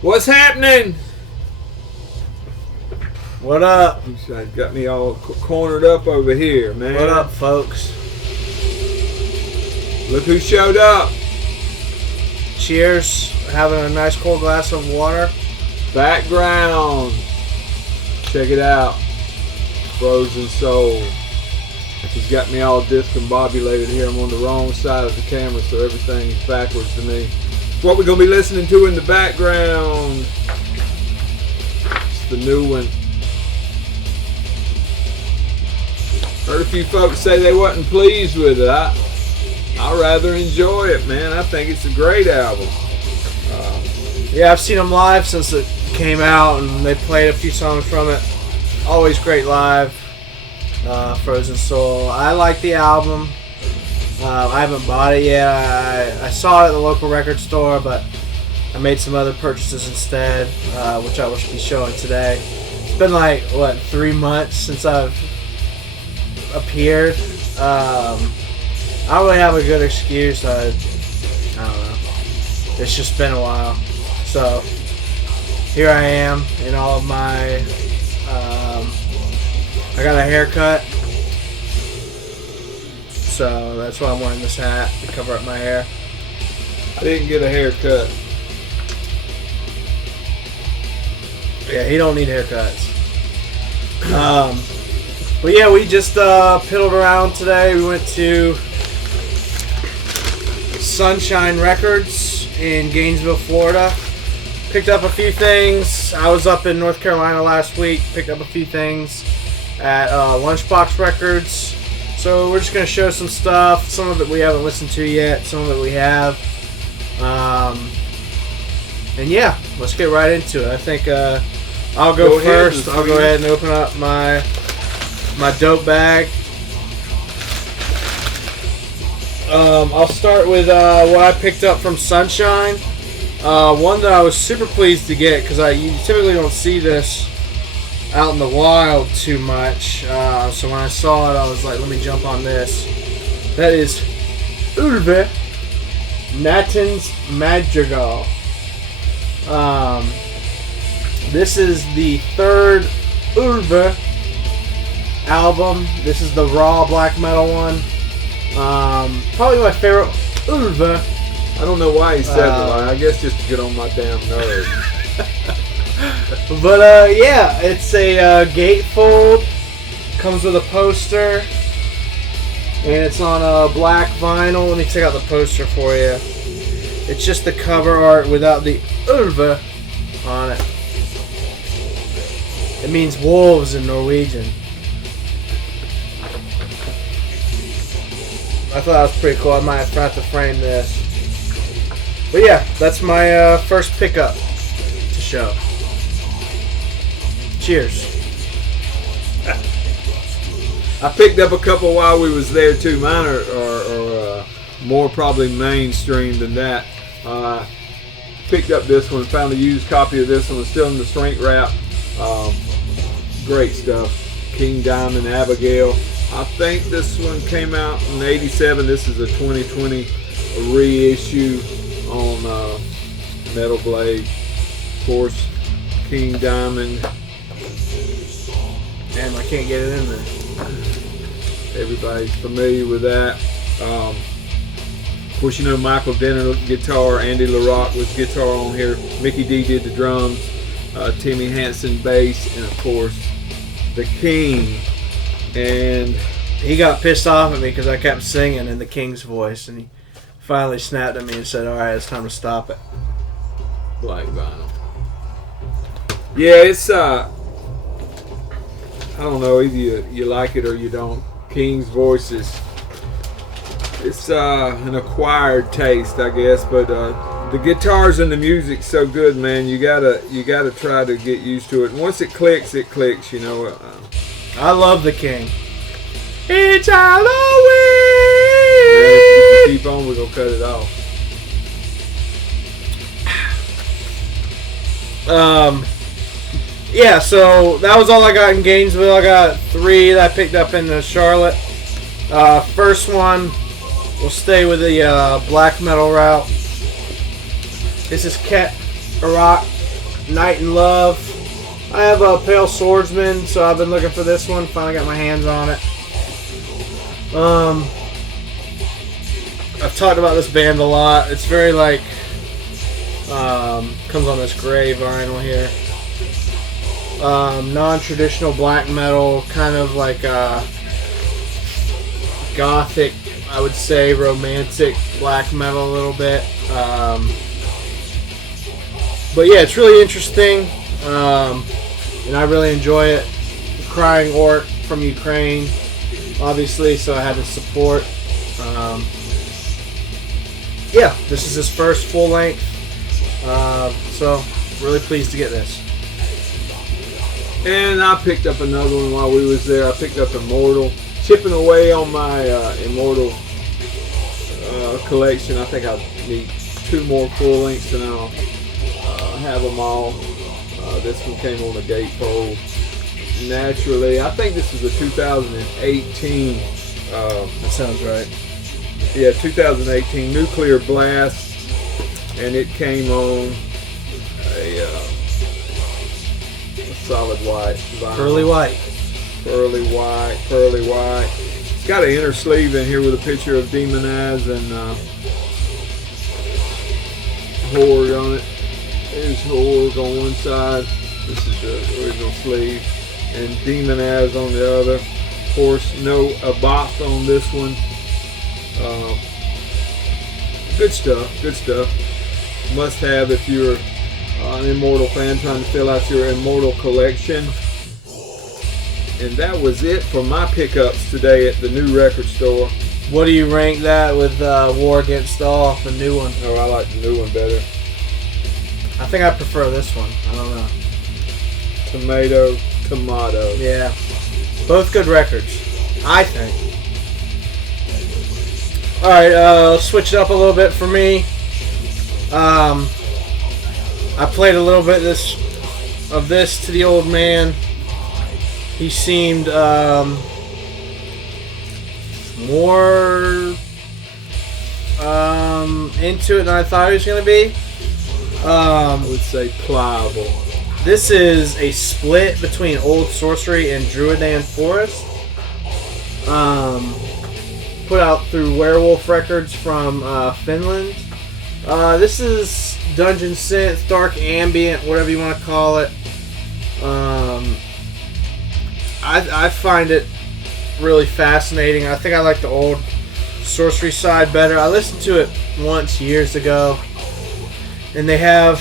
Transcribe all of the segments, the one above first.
What's happening? What up? Got me all cornered up over here, man. What up, folks? Look who showed up. Cheers. Having a nice cold glass of water. Background. Check it out. Frozen Soul. He's got me all discombobulated here. I'm on the wrong side of the camera, so everything's backwards to me. What we're going to be listening to in the background. It's the new one. Heard a few folks say they wasn't pleased with it. I rather enjoy it, man. I think it's a great album. Yeah, I've seen them live since it came out, and they played a few songs from it. Always great live. Frozen Soul. I like the album. I haven't bought it yet. I saw it at the local record store, but I made some other purchases instead, which I will be showing today. It's been like, 3 months since I've appeared. I don't really have a good excuse. I don't know. It's just been a while. So here I am in all of my... I got a haircut. So that's why I'm wearing this hat, to cover up my hair. I didn't get a haircut. Yeah, he don't need haircuts. But yeah, we just piddled around today. We went to Sunshine Records in Gainesville, Florida. Picked up a few things. I was up in North Carolina last week. Picked up a few things at Lunchbox Records. So we're just going to show some stuff. Some of it we haven't listened to yet. Some of it we have. And yeah, let's get right into it. I think I'll go first. I'll go ahead and open up my dope bag. I'll start with what I picked up from Sunshine. One that I was super pleased to get, because you typically don't see this out in the wild too much. So when I saw it, I was like, let me jump on this. That is Ulver, Nattens Madrigal. This is the third Ulver album. This is the raw black metal one. Probably my favorite Ulver. I don't know why he said that. I guess just to get on my damn nerves. But yeah, it's a gatefold. Comes with a poster, and it's on a black vinyl. Let me take out the poster for you. It's just the cover art without the Ulver on it. It means wolves in Norwegian. I thought that was pretty cool. I might have to frame this. But yeah, that's my first pickup to show. Cheers. I picked up a couple while we was there too. Mine are more probably mainstream than that. Picked up this one, found a used copy of this one. It's still in the shrink wrap. Great stuff. King Diamond, Abigail. I think this one came out in '87. This is a 2020 reissue on Metal Blade. Of course, King Diamond. Damn, I can't get it in there. Everybody's familiar with that. Of course, you know Michael Denner guitar, Andy LaRock was guitar on here, Mickey D did the drums, Timmy Hansen bass, and of course the King. And he got pissed off at me because I kept singing in the King's voice, and he finally snapped at me and said, "All right, it's time to stop it." Black vinyl. Yeah, it's I don't know, either you like it or you don't. King's voice it's an acquired taste, I guess, but the guitars and the music's so good, man. You gotta try to get used to it. And once it clicks, you know. I love the King. It's Halloween. If you keep on, we're gonna cut it off. Yeah, so that was all I got in Gainesville. I got 3 that I picked up in Charlotte. First one, we'll stay with the black metal route. This is Kekht, Arakh, Night and Love. I have a Pale Swordsman, so I've been looking for this one. Finally got my hands on it. I've talked about this band a lot. It's very like, comes on this gray vinyl here. Non-traditional black metal, kind of like gothic, I would say, romantic black metal a little bit. But yeah, it's really interesting, and I really enjoy it. Crying Orc from Ukraine, obviously, so I had to support. Yeah, this is his first full length, so really pleased to get this. And I picked up another one while we was there. I picked up Immortal, chipping away on my Immortal collection. I think I need 2 more full lengths and I'll have them all. This one came on the gatefold naturally. I think this is a 2018. That sounds right. Yeah, 2018 Nuclear Blast, and it came on a solid white vinyl. Pearly white. Pearly white. It's got an inner sleeve in here with a picture of Demonize and Horde on it. There's Horde on one side. This is the original sleeve. And Demonize on the other. Of course, no Abath on this one. Good stuff. Must have if you're an Immortal fan trying to fill out your Immortal collection. And that was it for my pickups today at the new record store. What do you rank that with War Against All, the new one? Oh, I like the new one better. I think I prefer this one. I don't know. Tomato. Yeah. Both good records, I think. Alright, let's switch it up a little bit for me. I played a little bit of this to the old man. He seemed more into it than I thought he was going to be. I would say pliable. This is a split between Old Sorcery and Druadan Forest. Put out through Werewolf Records from Finland. This is dungeon synth, dark ambient, whatever you want to call it. I find it really fascinating. I think I like the old Sorcery side better. I listened to it once years ago, and they have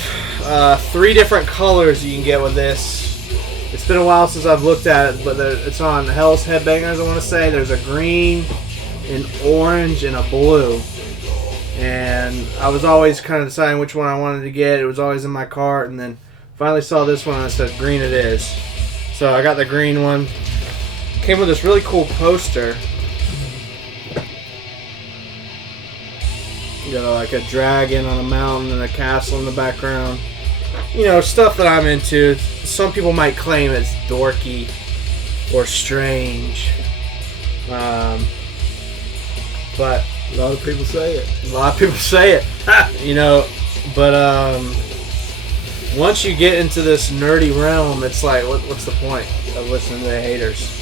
3 different colors you can get with this. It's been a while since I've looked at it, but it's on Hell's Headbangers, I want to say. There's a green, an orange, and a blue. And I was always kind of deciding which one I wanted to get. It was always in my cart, and then finally saw this one and I said, green it is. So I got the green one. Came with this really cool poster. You got like a dragon on a mountain and a castle in the background. You know, stuff that I'm into. Some people might claim it's dorky or strange. But A lot of people say it. A lot of people say it. You know, but once you get into this nerdy realm, it's like, what's the point of listening to the haters?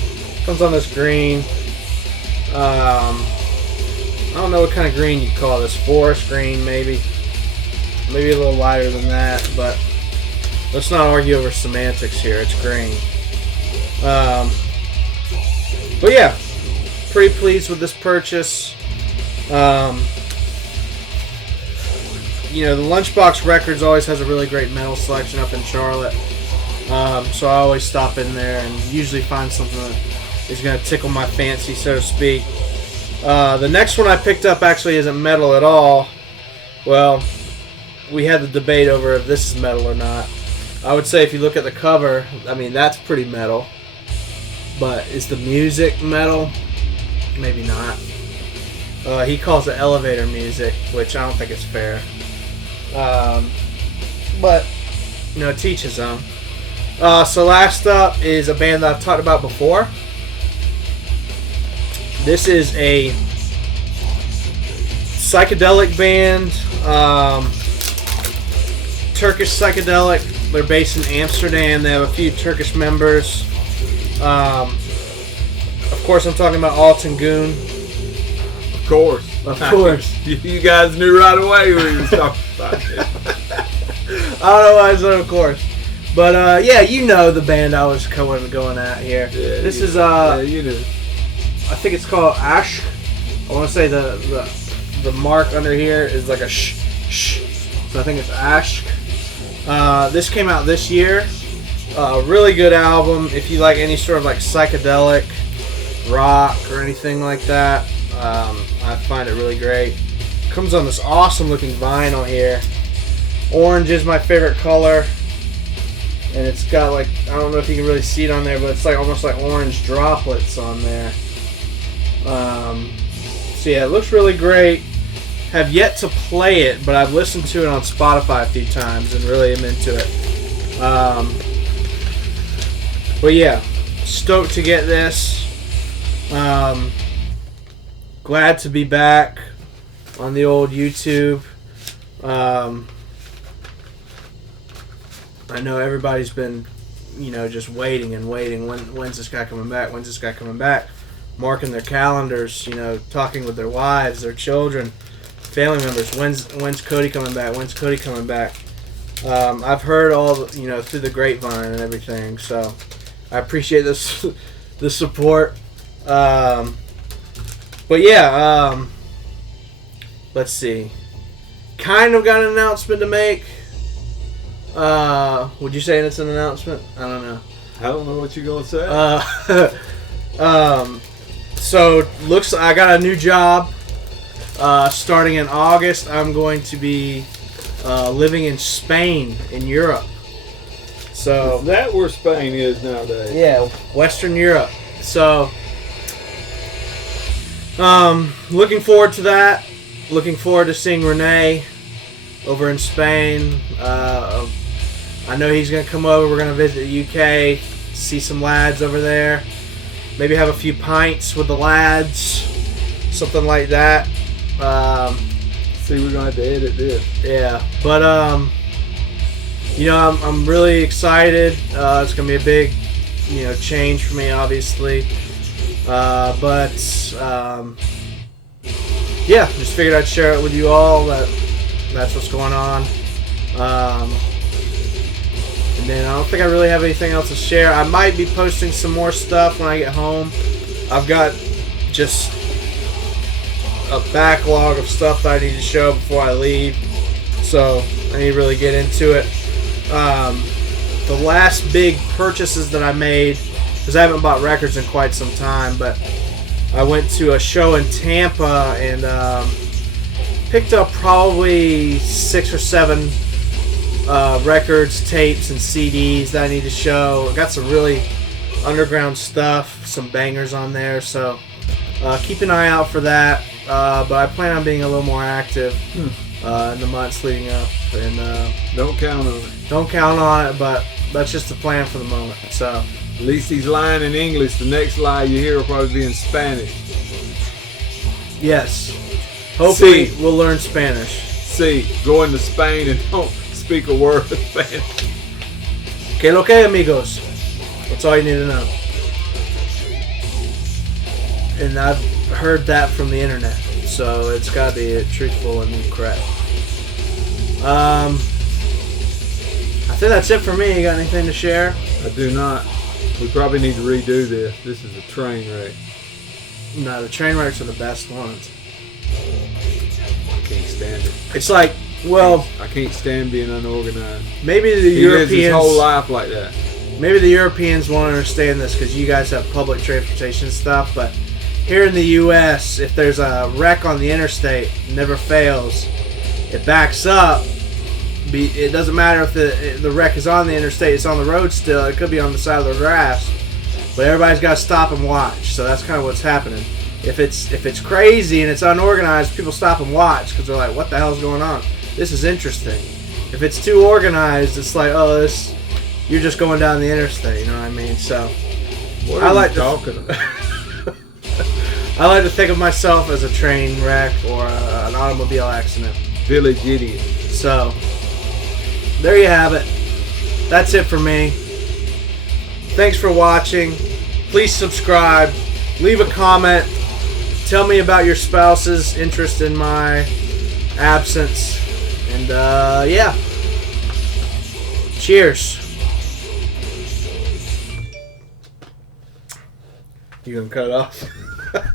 Comes on this green. I don't know what kind of green you call this. Forest green, maybe. Maybe a little lighter than that, but let's not argue over semantics here. It's green. But yeah, pretty pleased with this purchase. You know, the Lunchbox Records always has a really great metal selection up in Charlotte. So I always stop in there and usually find something that is going to tickle my fancy, so to speak. The next one I picked up actually isn't metal at all. Well, we had the debate over if this is metal or not. I would say if you look at the cover, I mean, that's pretty metal. But is the music metal? Maybe not. He calls it elevator music, which I don't think is fair. But, you know, teach his own. So last up is a band that I've talked about before. This is a psychedelic band, Turkish Psychedelic. They're based in Amsterdam. They have a few Turkish members. Of course, I'm talking about Altin. Of course. Of course. You guys knew right away when he was talking about it. I don't know why I said of course. But, yeah, you know the band I was going at here. Yeah, this is, yeah, you knew. I think it's called Ash. I want to say the mark under here is like a sh. So I think it's Ash. This came out this year. Really good album. If you like any sort of like psychedelic rock or anything like that, I find it really great. Comes on this awesome looking vinyl here. Orange is my favorite color, and it's got like, I don't know if you can really see it on there, but it's like almost like orange droplets on there. So yeah, it looks really great. Have yet to play it, but I've listened to it on Spotify a few times and really am into it. But yeah, stoked to get this. Glad to be back on the old YouTube. I know everybody's been, just waiting and waiting. When's this guy coming back? When's this guy coming back? Marking their calendars, talking with their wives, their children, family members. When's Cody coming back? When's Cody coming back? I've heard all, through the grapevine and everything. So I appreciate this, the support. But yeah, let's see. Kind of got an announcement to make. Would you say it's an announcement? I don't know. I don't know what you're gonna say. So I got a new job. Starting in August, I'm going to be living in Spain, in Europe. So is that where Spain is nowadays? Yeah, Western Europe. So, looking forward to that. Looking forward to seeing Renee over in Spain. I know he's going to come over. We're going to visit the UK, see some lads over there. Maybe have a few pints with the lads. Something like that. See, we're going to have to edit this. Yeah. But, I'm really excited. It's going to be a big, change for me, obviously. Yeah, just figured I'd share it with you all. That's what's going on. And then I don't think I really have anything else to share. I might be posting some more stuff when I get home. I've got just a backlog of stuff that I need to show before I leave. So I need to really get into it. The last big purchases that I made, because I haven't bought records in quite some time, but I went to a show in Tampa and picked up probably 6 or 7 records, tapes, and CDs that I need to show. I got some really underground stuff, some bangers on there, so keep an eye out for that. But I plan on being a little more active in the months leading up. And don't count on it. Don't count on it, but that's just the plan for the moment. So at least he's lying in English. The next lie you hear will probably be in Spanish. Yes. Hopefully we'll learn Spanish. See, going to Spain and don't speak a word of Spanish. Que lo que, amigos? That's all you need to know. And I've heard that from the internet, so it's got to be truthful and correct. I think that's it for me. You got anything to share? I do not. We probably need to redo this. This is a train wreck. No, the train wrecks are the best ones. I can't stand it. It's like, well, I can't stand being unorganized. Maybe the He lives his Europeans, whole life like that. Maybe the Europeans won't understand this because you guys have public transportation stuff, but here in the U.S., if there's a wreck on the interstate, it never fails. It backs up. It doesn't matter if the wreck is on the interstate, it's on the road still. It could be on the side of the grass, but everybody's got to stop and watch. So that's kind of what's happening. If it's crazy and it's unorganized, people stop and watch because they're like, "What the hell's going on? This is interesting." If it's too organized, it's like, "Oh, you're just going down the interstate." You know what I mean? So what are you talking about? I like to think of myself as a train wreck or an automobile accident. Village idiot. So there you have it. that's it for me. Thanks for watching. Please subscribe. Leave a comment. Tell me about your spouse's interest in my absence. And yeah. Cheers. You gonna cut it off?